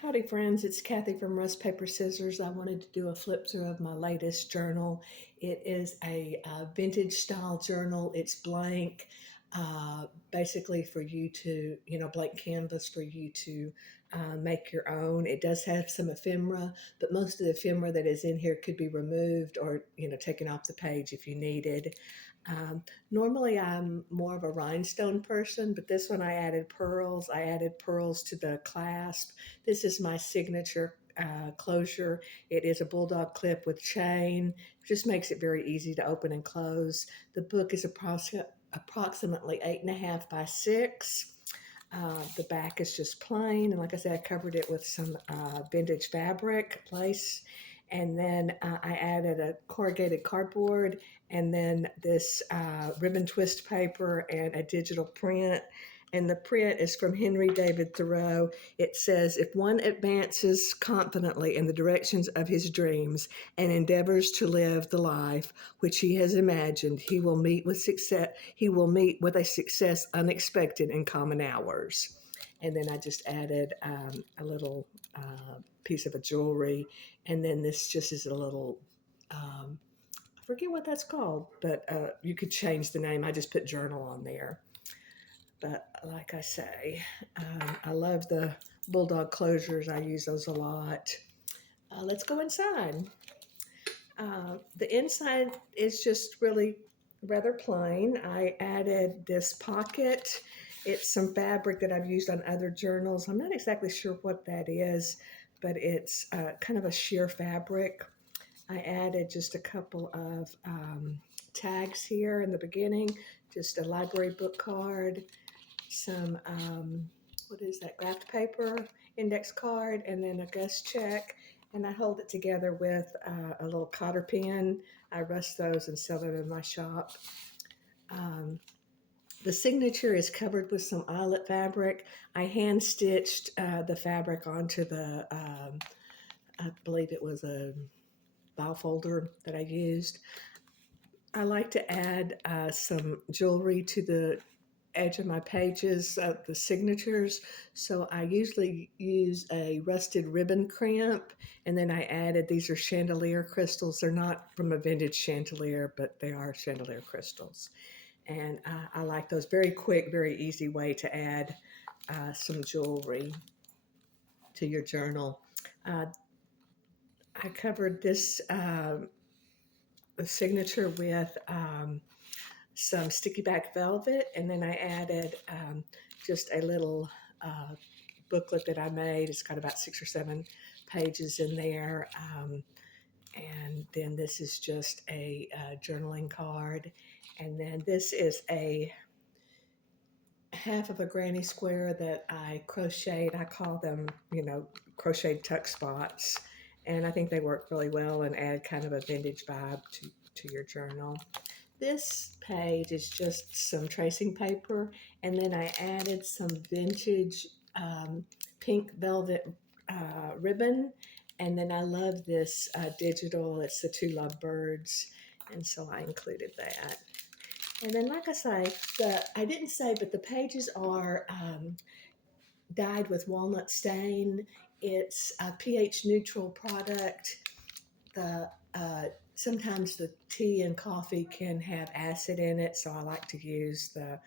Howdy, friends. It's Kathy from Rust Paper Scissors. I wanted to do a flip through of my latest journal. It is a vintage style journal. It's blank, basically for you to, blank canvas for you to make your own. It does have some ephemera, but most of the ephemera that is in here could be removed or, taken off the page if you needed. Um, Normally, I'm more of a rhinestone person, but this one I added pearls. I added pearls to the clasp. This is my signature closure. It is a bulldog clip with chain. Just makes it very easy to open and close. The book is approximately 8.5 by 6. The back is just plain, and like I said, I covered it with some vintage fabric lace, and then I added a corrugated cardboard, and then this ribbon twist paper and a digital print. And the print is from Henry David Thoreau. It says, "If one advances confidently in the directions of his dreams and endeavors to live the life which he has imagined, he will meet with success. He will meet with a success unexpected in common hours." And then I just added a little piece of a jewelry, and then this just is a little. I forget what that's called, but you could change the name. I just put journal on there. But like I say, I love the bulldog closures. I use those a lot. Let's go inside. The inside is just really rather plain. I added this pocket. It's some fabric that I've used on other journals. I'm not exactly sure what that is, but it's kind of a sheer fabric. I added just a couple of tags here in the beginning, just a library book card, some, what is that, graph paper, index card, and then a gust check. And I hold it together with a little cotter pin. I rust those and sell them in my shop. Um, the signature is covered with some eyelet fabric. I hand stitched the fabric onto the, I believe it was a file folder that I used. I like to add some jewelry to the edge of my pages, the signatures. So I usually use a rusted ribbon crimp, and then I added, these are chandelier crystals. They're not from a vintage chandelier, but they are chandelier crystals. And I like those. Very quick, very easy way to add some jewelry to your journal. Uh, I covered this signature with some sticky back velvet, and then I added just a little booklet that I made. It's got about 6 or 7 pages in there. And then this is just a journaling card. And then this is a half of a granny square that I crocheted. I call them, crocheted tuck spots. And I think they work really well and add kind of a vintage vibe to your journal. This page is just some tracing paper, and then I added some vintage pink velvet ribbon, and then I love this digital. It's the two lovebirds, and so I included that. And then, like I say, I didn't say, but the pages are dyed with walnut stain. It's a pH neutral product. The sometimes the tea and coffee can have acid in it, so I like to use the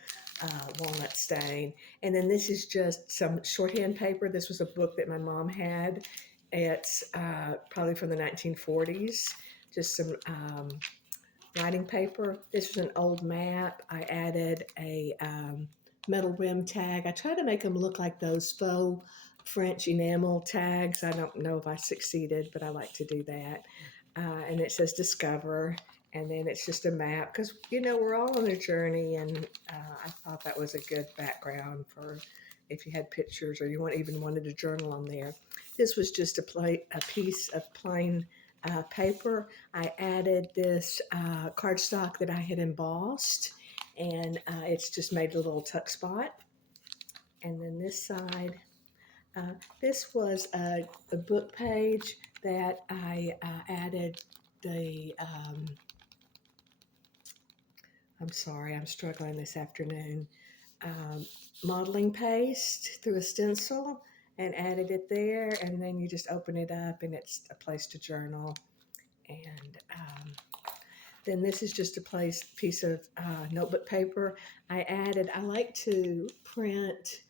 walnut stain. And then this is just some shorthand paper. This was a book that my mom had. It's probably from the 1940s. Just some writing paper. This was an old map. I added a metal rim tag. I try to make them look like those faux French enamel tags. I don't know if I succeeded, but I like to do that. And it says discover, and then it's just a map because we're all on a journey, and I thought that was a good background for if you had pictures or you even wanted a journal on there. This was just a piece of plain paper. I added this cardstock that I had embossed, and it's just made a little tuck spot. And then this side, this was a book page that I added the, I'm sorry, I'm struggling this afternoon, um, modeling paste through a stencil, and added it there. And then you just open it up and it's a place to journal. And then this is just a piece of notebook paper. I like to print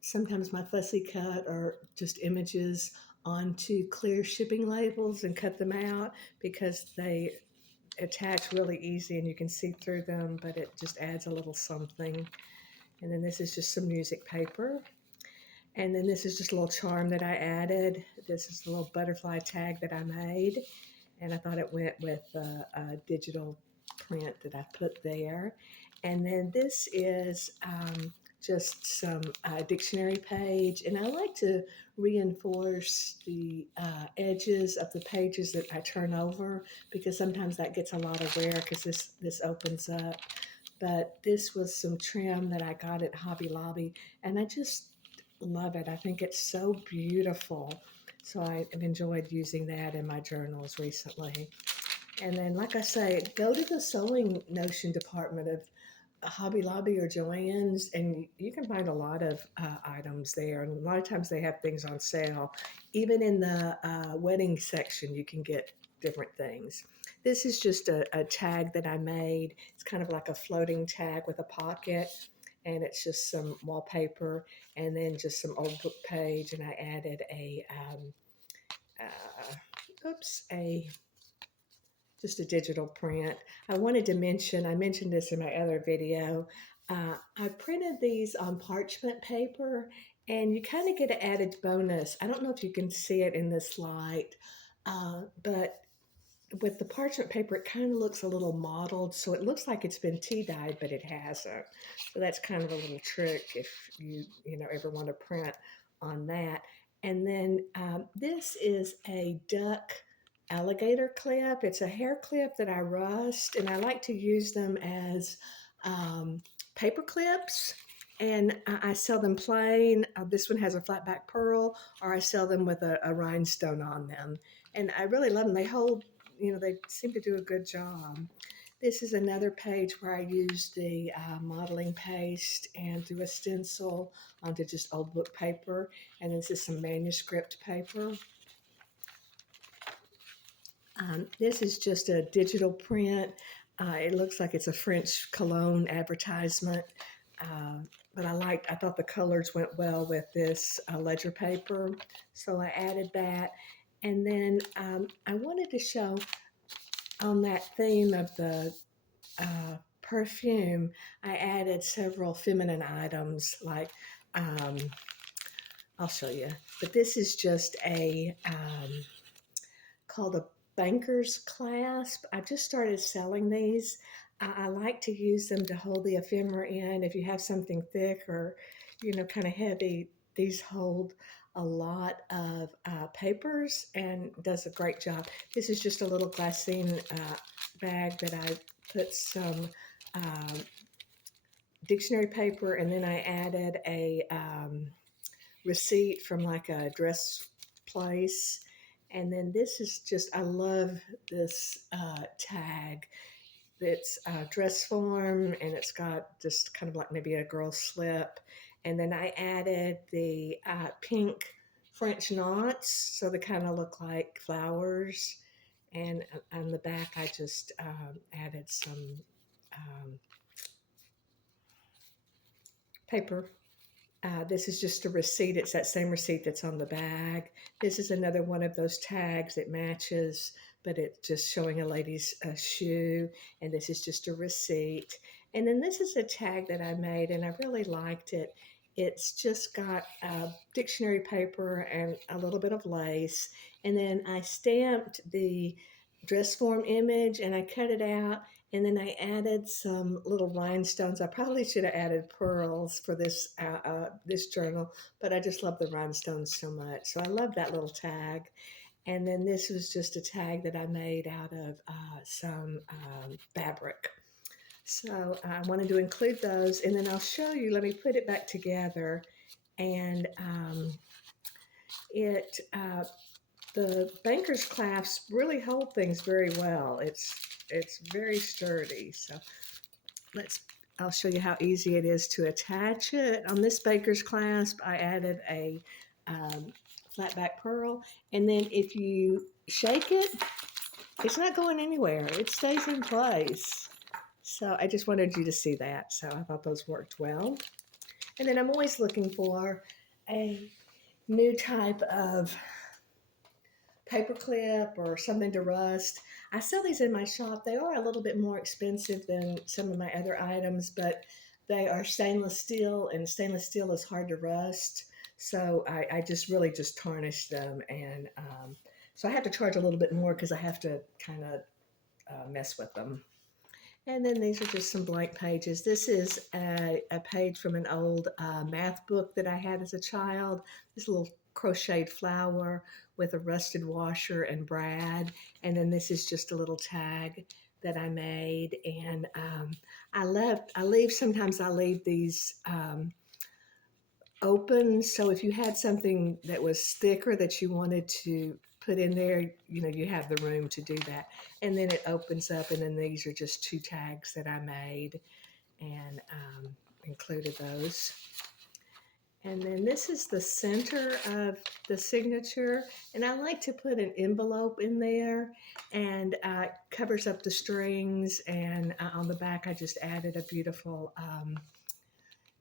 sometimes my fussy cut or just images onto clear shipping labels and cut them out because they attach really easy and you can see through them, but it just adds a little something. And then this is just some music paper. And then this is just a little charm that I added. This is a little butterfly tag that I made. And I thought it went with a digital print that I put there. And then this is just some dictionary page. And I like to reinforce the edges of the pages that I turn over because sometimes that gets a lot of wear because this opens up. But this was some trim that I got at Hobby Lobby, and I just love it. I think it's so beautiful. So I've enjoyed using that in my journals recently. And then, like I say, go to the sewing notion department of Hobby Lobby or Joann's, and you can find a lot of items there. And a lot of times they have things on sale. Even in the wedding section, you can get different things. This is just a tag that I made. It's kind of like a floating tag with a pocket, and it's just some wallpaper and then just some old book page. And I added a just a digital print. I wanted to mention, I mentioned this in my other video, I printed these on parchment paper and you kind of get an added bonus. I don't know if you can see it in this light, but with the parchment paper, it kind of looks a little mottled, so it looks like it's been tea dyed, but it hasn't. So that's kind of a little trick if you ever want to print on that. And then this is a duck alligator clip. It's a hair clip that I rust, and I like to use them as paper clips. And I sell them plain. This one has a flat back pearl, or I sell them with a rhinestone on them. And I really love them. They hold, they seem to do a good job. This is another page where I use the modeling paste and do a stencil onto just old book paper. And this is some manuscript paper. This is just a digital print. It looks like it's a French cologne advertisement. But I thought the colors went well with this ledger paper. So I added that. And then I wanted to show on that theme of the perfume, I added several feminine items like, I'll show you, but this is just called a banker's clasp. I just started selling these. I like to use them to hold the ephemera in. If you have something thick or, kind of heavy, these hold a lot of papers and does a great job. This is just a little glassine bag that I put some dictionary paper, and then I added a receipt from like a dress place. And then this is just, I love this tag. It's dress form and it's got just kind of like maybe a girl slip. And then I added the pink French knots, so they kind of look like flowers. And on the back, I just added some paper. This is just a receipt. It's that same receipt that's on the bag. This is another one of those tags that matches, but it's just showing a lady's shoe. And this is just a receipt. And then this is a tag that I made, and I really liked it. It's just got dictionary paper and a little bit of lace. And then I stamped the dress form image and I cut it out. And then I added some little rhinestones. I probably should have added pearls for this journal, but I just love the rhinestones so much. So I love that little tag. And then this was just a tag that I made out of some fabric. So I wanted to include those, and then I'll show you. Let me put it back together, and the banker's clasp really hold things very well. It's very sturdy. So I'll show you how easy it is to attach it. On this banker's clasp, I added a flat back pearl. And then if you shake it, it's not going anywhere. It stays in place. So I just wanted you to see that. So I thought those worked well. And then I'm always looking for a new type of paper clip or something to rust. I sell these in my shop. They are a little bit more expensive than some of my other items, but they are stainless steel, and stainless steel is hard to rust. So I just really just tarnish them, and so I have to charge a little bit more because I have to kind of mess with them. And then these are just some blank pages. This is a page from an old math book that I had as a child. This little crocheted flower with a rusted washer and brad. And then this is just a little tag that I made. And sometimes I leave these open. So if you had something that was thicker that you wanted to put in there, you have the room to do that. And then it opens up, and then these are just two tags that I made and included those. And then this is the center of the signature, and I like to put an envelope in there, and covers up the strings, and on the back I just added a beautiful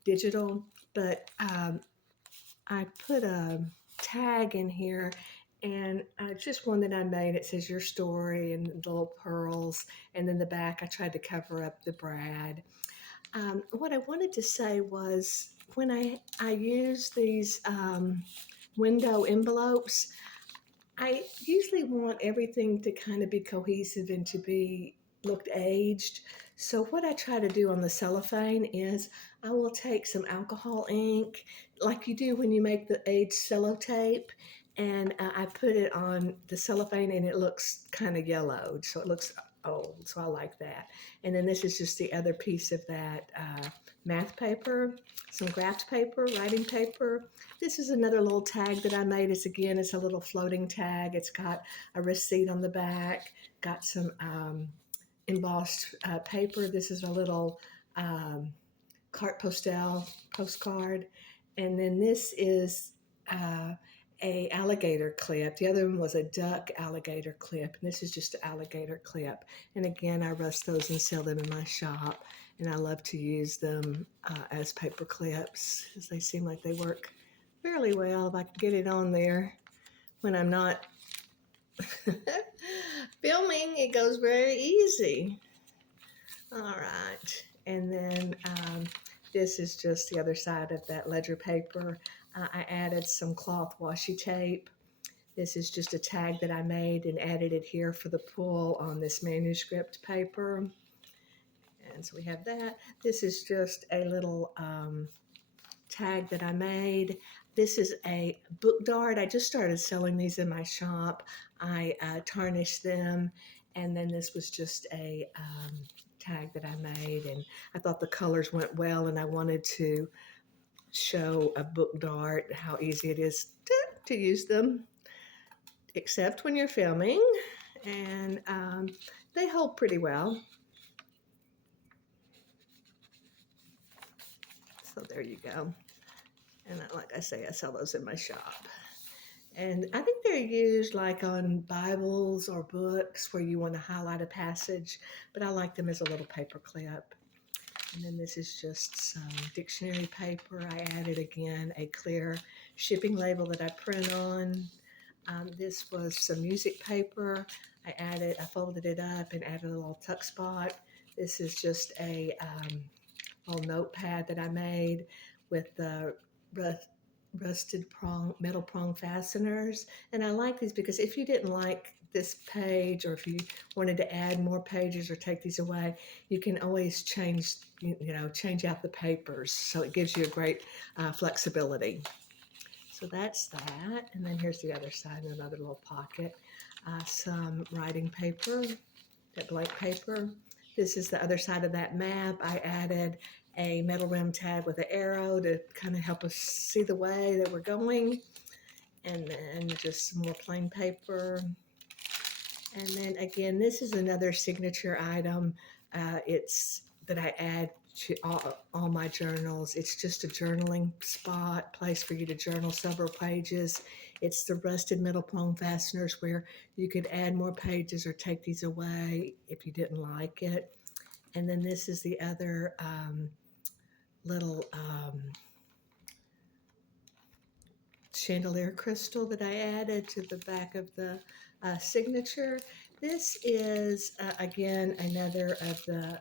digital, but I put a tag in here, and just one that I made. It says your story and the little pearls, and then the back I tried to cover up the brad. What I wanted to say was when I use these window envelopes, I usually want everything to kind of be cohesive and to be looked aged. So what I try to do on the cellophane is I will take some alcohol ink, like you do when you make the aged sellotape, and I put it on the cellophane, and it looks kind of yellowed, so it looks old. So I like that. And then this is just the other piece of that math paper, some graph paper, writing paper. This is another little tag that I made. It's a little floating tag. It's got a receipt on the back, got some embossed paper. This is a little carte postale postcard. And then this is uh, a alligator clip. The other one was a duck alligator clip, and this is just an alligator clip. And again, I rust those and sell them in my shop, and I love to use them as paper clips because they seem like they work fairly well. If I can get it on there when I'm not filming, it goes very easy. All right, and then this is just the other side of that ledger paper. I added some cloth washi tape. This is just a tag that I made and added it here for the pull on this manuscript paper. And so we have that. This is just a little tag that I made. This is a book dart. I just started selling these in my shop. I tarnished them, and then this was just a tag that I made, and I thought the colors went well, and I wanted to show a book dart how easy it is to use them, except when you're filming, and they hold pretty well. So there you go. And like I say, I sell those in my shop. And I think they're used like on Bibles or books where you want to highlight a passage, but I like them as a little paper clip. And then this is just some dictionary paper. I added again a clear shipping label that I print on. This was some music paper. I folded it up and added a little tuck spot. This is just a little notepad that I made with the rusted metal prong fasteners. And I like these because if you didn't like this page, or if you wanted to add more pages or take these away, you can always change out the papers. So it gives you a great flexibility. So that's that. And then here's the other side, another little pocket. Some writing paper, that blank paper. This is the other side of that map. I added a metal rim tag with an arrow to kind of help us see the way that we're going. And then just some more plain paper. And then again, this is another signature item. It's that I add all my journals. It's just a journaling spot, place for you to journal several pages. It's the rusted metal plane fasteners where you could add more pages or take these away if you didn't like it. And then this is the other little chandelier crystal that I added to the back of the signature. This is, again, another of the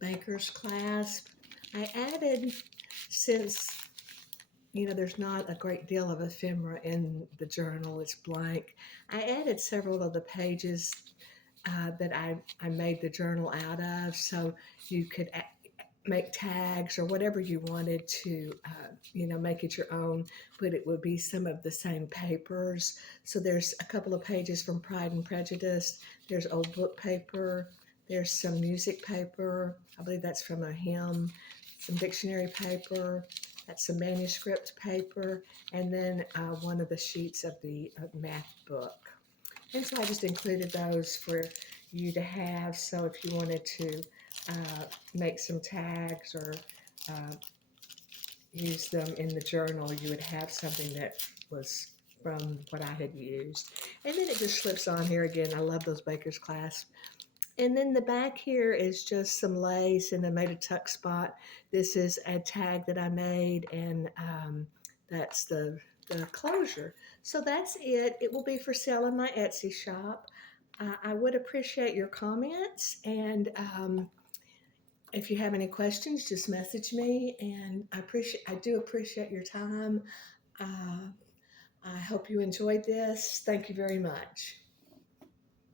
banker's clasp. I added, since there's not a great deal of ephemera in the journal, it's blank. I added several of the pages that I made the journal out of, so you could make tags or whatever you wanted to, make it your own, but it would be some of the same papers. So there's a couple of pages from Pride and Prejudice. There's old book paper. There's some music paper. I believe that's from a hymn. Some dictionary paper. That's some manuscript paper. And then one of the sheets of the math book. And so I just included those for you to have. So if you wanted to make some tags or uh, use them in the journal, you would have something that was from what I had used. And then it just slips on here again. I love those baker's clasps. And then the back here is just some lace, and I made a tuck spot. This is a tag that I made, and that's the closure. So that's it. It will be for sale in my Etsy shop. I would appreciate your comments, and if you have any questions, just message me. And I do appreciate your time. I hope you enjoyed this. Thank you very much.